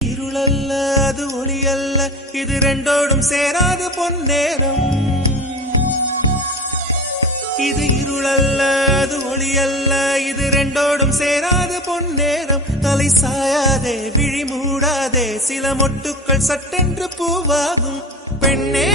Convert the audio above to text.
இருளல்ல அது ஒளி அல்ல, இது ரெண்டோடும் சேராது பொன்னேரம். இது இருளல்ல அது ஒளி அல்ல, இது ரெண்டோடும் சேராது பொன்னேரம். தலை சாயாதே விழி மூடாதே, சில மொட்டுக்கள் சட்டென்று பூவாகும். பெண்ணே